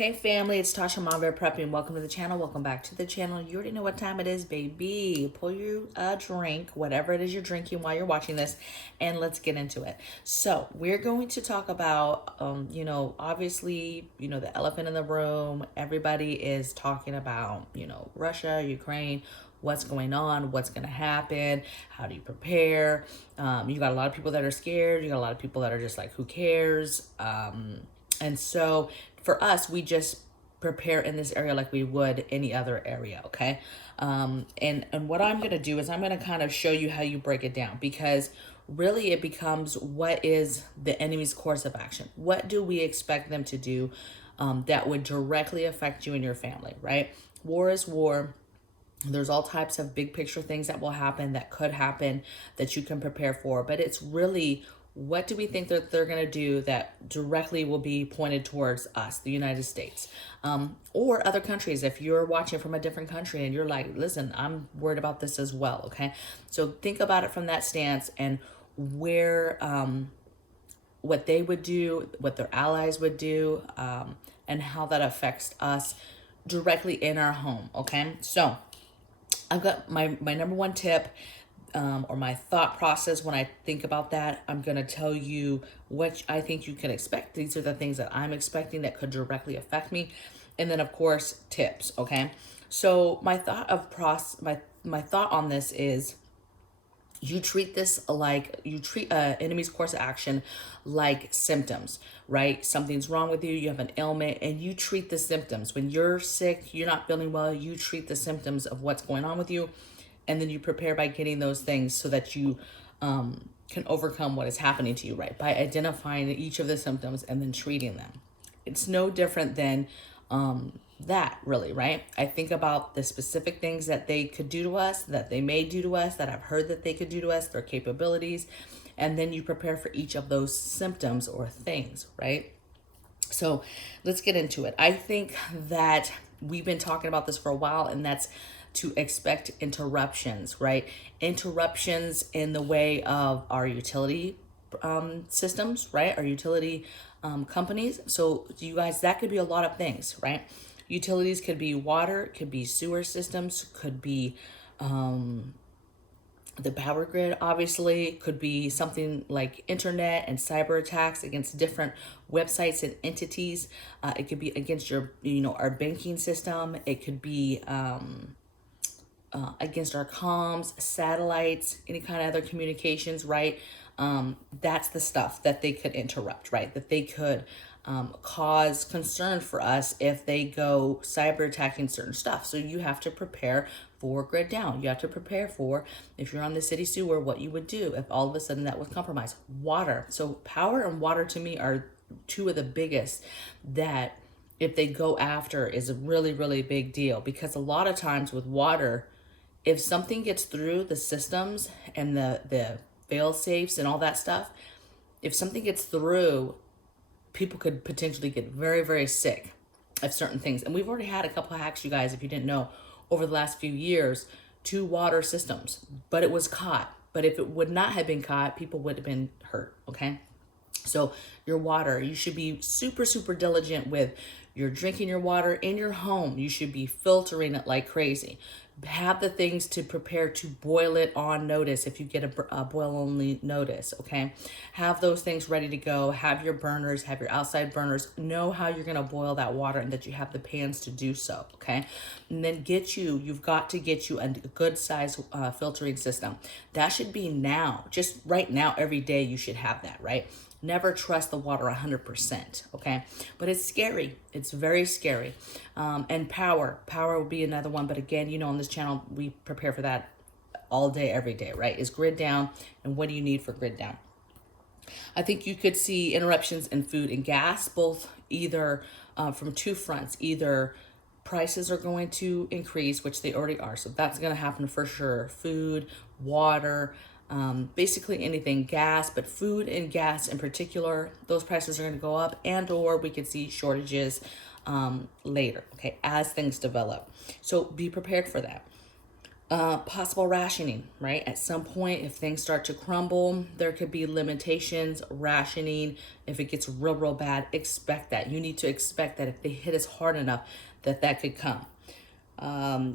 Okay, family, it's Tasha MamabearPrepping. Welcome to the channel. Welcome back to the channel. You already know what time it is, baby. Pull you a drink, whatever it is you're drinking while you're watching this, and let's get into it. So we're going to talk about, obviously, the elephant in the room. Everybody is talking about, Russia, Ukraine, what's going on, what's going to happen, how do you prepare? You got a lot of people that are scared. You got a lot of people that are just like, who cares? And so for us, we just prepare in this area like we would any other area, okay? And what I'm going to do is I'm going to kind of show you how you break it down, because really it becomes, what is the enemy's course of action? What do we expect them to do that would directly affect you and your family, right? War is war. There's all types of big picture things that will happen, that could happen, that you can prepare for. But it's really, what do we think that they're going to do that directly will be pointed towards us, the United States, or other countries? If you're watching from a different country and you're like, listen, I'm worried about this as well, okay? So think about it from that stance, and where, what they would do, what their allies would do, and how that affects us directly in our home, okay? So I've got my number one tip, or my thought process when I think about that. I'm going to tell you what I think you can expect. These are the things that I'm expecting that could directly affect me. And then of course, tips. Okay. So my thought on this is, you treat this like, you treat enemy's course of action like symptoms, right? Something's wrong with you, you have an ailment, and you treat the symptoms. When you're sick, you're not feeling well, you treat the symptoms of what's going on with you, and then you prepare by getting those things so that you can overcome what is happening to you, right? By identifying each of the symptoms and then treating them. It's no different than that, really, right? I think about the specific things that they could do to us, that they may do to us, that I've heard that they could do to us, their capabilities, and then you prepare for each of those symptoms or things, right? So let's get into it. I think that we've been talking about this for a while, and that's to expect interruptions, right? Interruptions in the way of our utility systems, right? Our utility companies. So you guys, that could be a lot of things, right? Utilities could be water, could be sewer systems, could be the power grid, obviously, could be something like internet and cyber attacks against different websites and entities. It could be against your, our banking system. It could be against our comms, satellites, any kind of other communications, right? That's the stuff that they could interrupt, right? That they could cause concern for us if they go cyber attacking certain stuff. So you have to prepare for grid down. You have to prepare for, if you're on the city sewer, what you would do if all of a sudden that was compromised. Water. So power and water to me are two of the biggest that, if they go after, is a really, really big deal. Because a lot of times with water, if something gets through the systems and the fail safes and all that stuff, if something gets through, people could potentially get very, very sick of certain things. And we've already had a couple of hacks, you guys, if you didn't know, over the last few years, to water systems, but it was caught. But if it would not have been caught, people would have been hurt, okay? So your water, you should be super, super diligent with your drinking your water in your home. You should be filtering it like crazy. Have the things to prepare to boil it on notice if you get a boil only notice, okay? Have those things ready to go. Have your burners, have your outside burners. Know how you're gonna boil that water and that you have the pans to do so, okay? And then you've got to get you a good size filtering system. That should be now, just right now, every day you should have that, right? Never trust the water 100%, okay? But it's scary. It's very scary. And power will be another one. But again, on this channel, we prepare for that all day, every day, right? Is grid down, and what do you need for grid down? I think you could see interruptions in food and gas, both either from two fronts. Either prices are going to increase, which they already are. So that's going to happen for sure. Food, water, basically anything, gas, but food and gas in particular, those prices are going to go up, and or we could see shortages later, okay, as things develop. So be prepared for that. Possible rationing, right? At some point, if things start to crumble, there could be limitations, rationing. If it gets real, real bad, expect that. You need to expect that if they hit us hard enough, that could come.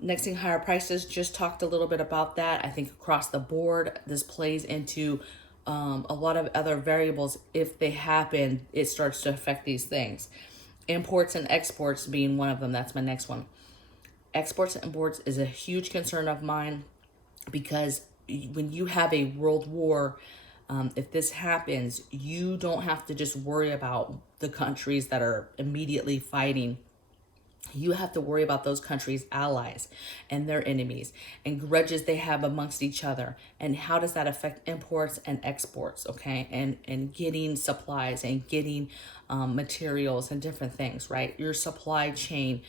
Next thing, higher prices. Just talked a little bit about that. I think across the board, this plays into a lot of other variables. If they happen, it starts to affect these things. Imports and exports being one of them. That's my next one. Exports and imports is a huge concern of mine because when you have a world war, if this happens, you don't have to just worry about the countries that are immediately fighting. You have to worry about those countries' allies and their enemies and grudges they have amongst each other. And how does that affect imports and exports, okay? And getting supplies and getting materials and different things, right? Your supply chain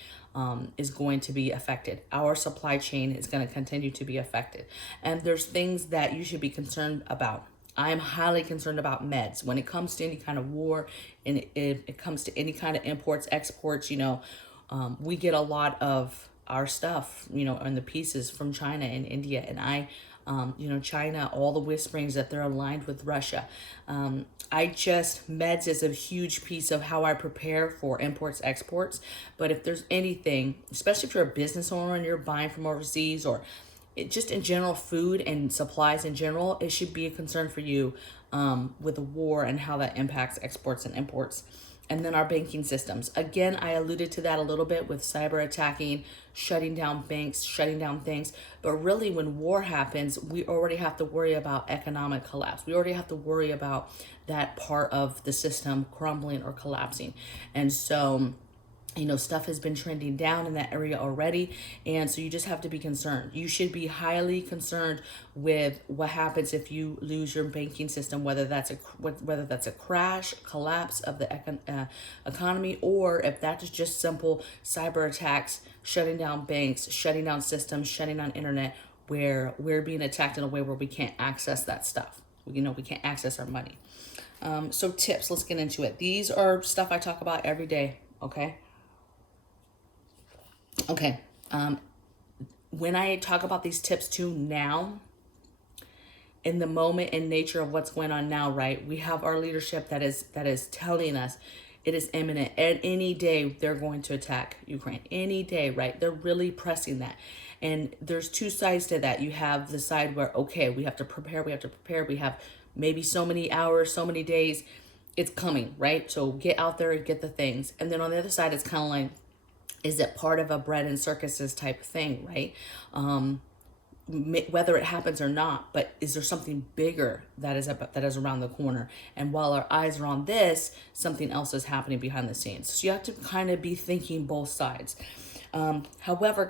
is going to be affected. Our supply chain is going to continue to be affected. And there's things that you should be concerned about. I'm highly concerned about meds. When it comes to any kind of war and it comes to any kind of imports, exports, we get a lot of our stuff, and the pieces from China and India. And China, all the whisperings that they're aligned with Russia. Meds is a huge piece of how I prepare for imports, exports. But if there's anything, especially if you're a business owner and you're buying from overseas or just in general, food and supplies in general, it should be a concern for you with the war and how that impacts exports and imports. And then our banking systems. Again, I alluded to that a little bit with cyber attacking, shutting down banks, shutting down things. But really, when war happens, we already have to worry about economic collapse. We already have to worry about that part of the system crumbling or collapsing. And so, stuff has been trending down in that area already. And so you just have to be concerned. You should be highly concerned with what happens if you lose your banking system, whether that's a crash, collapse of the economy, or if that is just simple cyber attacks, shutting down banks, shutting down systems, shutting down internet, where we're being attacked in a way where we can't access that stuff. We can't access our money. So tips, let's get into it. These are stuff I talk about every day, okay? Okay, when I talk about these tips too now, in the moment and nature of what's going on now, right? We have our leadership that is telling us it is imminent. At any day, they're going to attack Ukraine. Any day, right? They're really pressing that. And there's two sides to that. You have the side where, okay, we have to prepare. We have maybe so many hours, so many days. It's coming, right? So get out there and get the things. And then on the other side, it's kind of like, is it part of a bread and circuses type thing, right? Whether it happens or not, but is there something bigger that is around the corner? And while our eyes are on this, something else is happening behind the scenes. So you have to kind of be thinking both sides. However,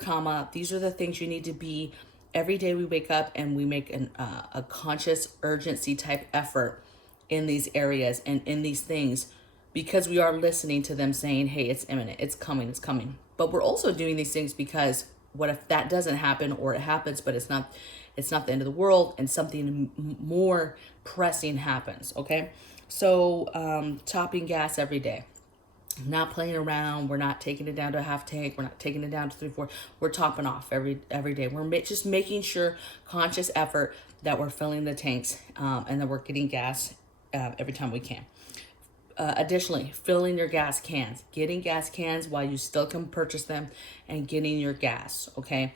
these are the things you need to be every day we wake up and we make a conscious urgency type effort in these areas and in these things, because we are listening to them saying, hey, it's imminent, it's coming. But we're also doing these things because what if that doesn't happen, or it happens, but it's not the end of the world and something more pressing happens, okay? So topping gas every day. Not playing around. We're not taking it down to a half tank. We're not taking it down to 3-4. We're topping off every day. We're just making sure, conscious effort, that we're filling the tanks and that we're getting gas every time we can. Additionally, filling your gas cans, getting gas cans while you still can purchase them, and getting your gas, okay?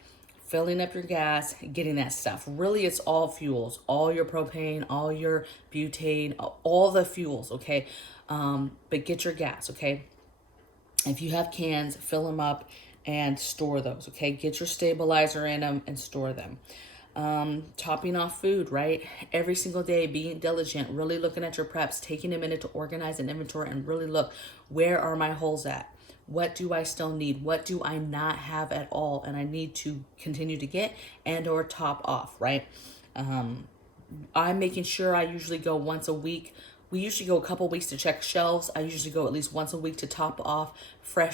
Filling up your gas, getting that stuff. Really, it's all fuels, all your propane, all your butane, all the fuels, okay? But get your gas, okay? If you have cans, fill them up and store those, okay? Get your stabilizer in them and store them. Topping off food, right? Every single day, being diligent, really looking at your preps, taking a minute to organize an inventory and really look, where are my holes at? What do I still need? What do I not have at all? And I need to continue to get and or top off, right? I'm making sure I usually go once a week. We usually go a couple weeks to check shelves. I usually go at least once a week to top off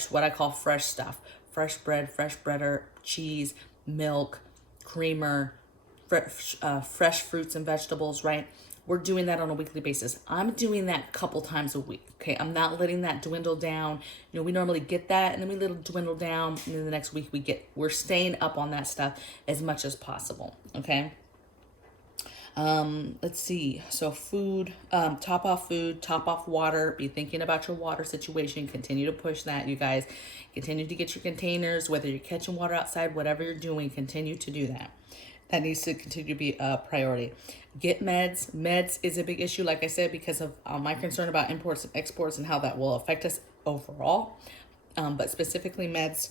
what I call fresh stuff. Fresh bread, fresh butter, cheese, milk, creamer, fresh fruits and vegetables, right? we're doing that on a weekly basis. I'm doing that a couple times a week. Okay, I'm not letting that dwindle down. You know, we normally get that and then we let it dwindle down, and then the next week we're staying up on that stuff as much as possible. Okay. Let's see. So food, top off water. Be thinking about your water situation. Continue to push that, you guys. Continue to get your containers, whether you're catching water outside, whatever you're doing, continue to do that. That needs to continue to be a priority. Get meds. Meds is a big issue, like I said, because of my concern about imports and exports and how that will affect us overall. But specifically meds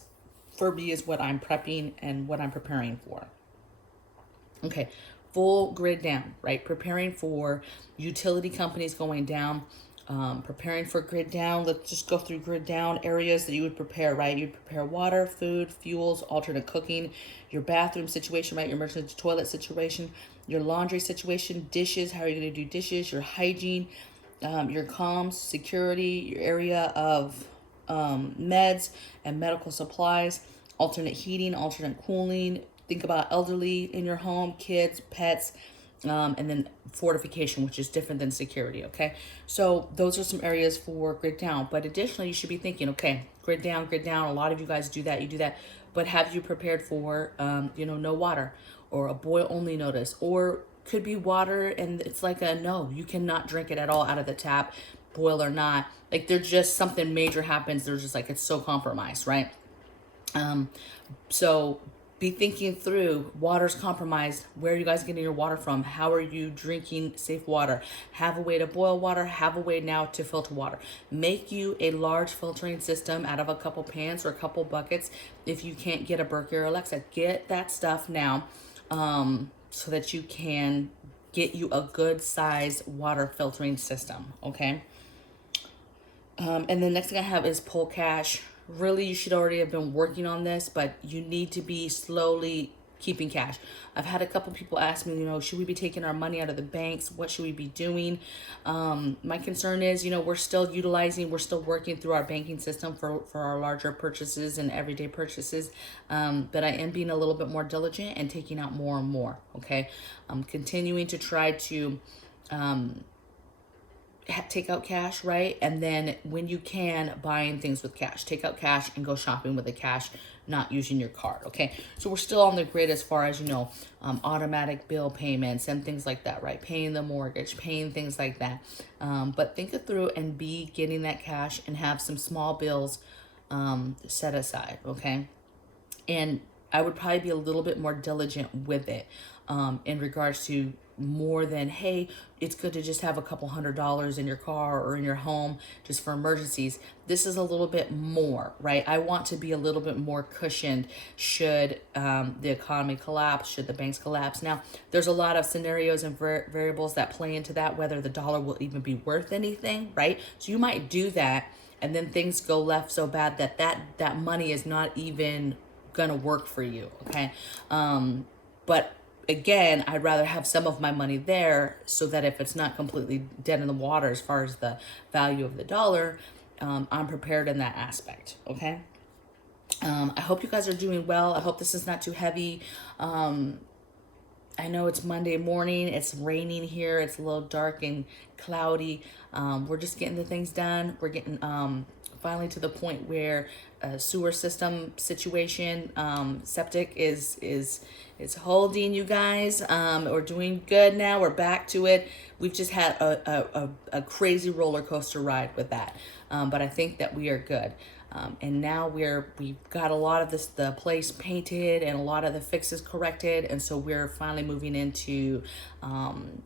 for me is what I'm prepping and what I'm preparing for. Okay, full grid down, right? Preparing for utility companies going down, preparing for grid down. Let's just go through grid down areas that you would prepare, right? You'd prepare water, food, fuels, alternate cooking, your bathroom situation, right? Your emergency toilet situation, your laundry situation, dishes, how are you going to do dishes, your hygiene, your comms, security, your area of meds and medical supplies, alternate heating, alternate cooling. Think about elderly in your home, kids, pets, and then fortification, which is different than security, okay? So those are some areas for grid down. But additionally, you should be thinking, okay, grid down, grid down. A lot of you guys do that, you do that. But have you prepared for, no water or a boil only notice, or could be water and it's like a no, you cannot drink it at all out of the tap, boil or not. Like there's just something major happens. There's just like, it's so compromised, right? So be thinking through water's compromised. Where are you guys getting your water from? How are you drinking safe water? Have a way to boil water. Have a way now to filter water. Make you a large filtering system out of a couple pans or a couple buckets. If you can't get a Berkey or Alexa, get that stuff now so that you can get you a good size water filtering system, okay? And the next thing I have is pull cash. Really, you should already have been working on this, but you need to be slowly keeping cash. I've had a couple people ask me, should we be taking our money out of the banks? What should we be doing? My concern is, we're still working through our banking system for our larger purchases and everyday purchases. But I am being a little bit more diligent and taking out more and more, okay? I'm continuing to try to take out cash, right? And then when you can, buying things with cash. Take out cash and go shopping with the cash, not using your card, okay? So we're still on the grid as far as, automatic bill payments and things like that, right? Paying the mortgage, paying things like that. But think it through and be getting that cash and have some small bills set aside, okay? And I would probably be a little bit more diligent with it in regards to more than, hey, it's good to just have a couple $100 in your car or in your home just for emergencies. This is a little bit more, right? I want to be a little bit more cushioned should the economy collapse, should the banks collapse. Now, there's a lot of scenarios and variables that play into that, whether the dollar will even be worth anything, right? So you might do that and then things go left so bad that money is not even gonna work for you, okay? But again, I'd rather have some of my money there so that if it's not completely dead in the water as far as the value of the dollar, I'm prepared in that aspect, okay? I hope you guys are doing well. I hope this is not too heavy. I know it's Monday morning. It's raining here. It's a little dark and cloudy. We're just getting the things done. We're getting finally to the point where sewer system situation, septic is holding, you guys. We're doing good now. We're back to it. We've just had a crazy roller coaster ride with that. But I think that we are good. And now we've got a lot of the place painted and a lot of the fixes corrected. And so we're finally moving into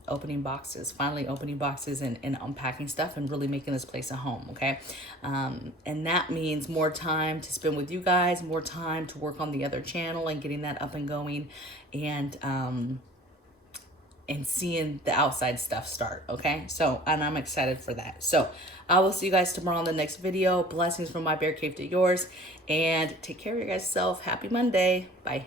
opening boxes and unpacking stuff and really making this place a home, okay? And that means more time to spend with you guys, more time to work on the other channel and getting that up and going, and seeing the outside stuff start, okay? So, and I'm excited for that. So, I will see you guys tomorrow on the next video. Blessings from my bear cave to yours, and take care of your guys' self. Happy Monday. Bye.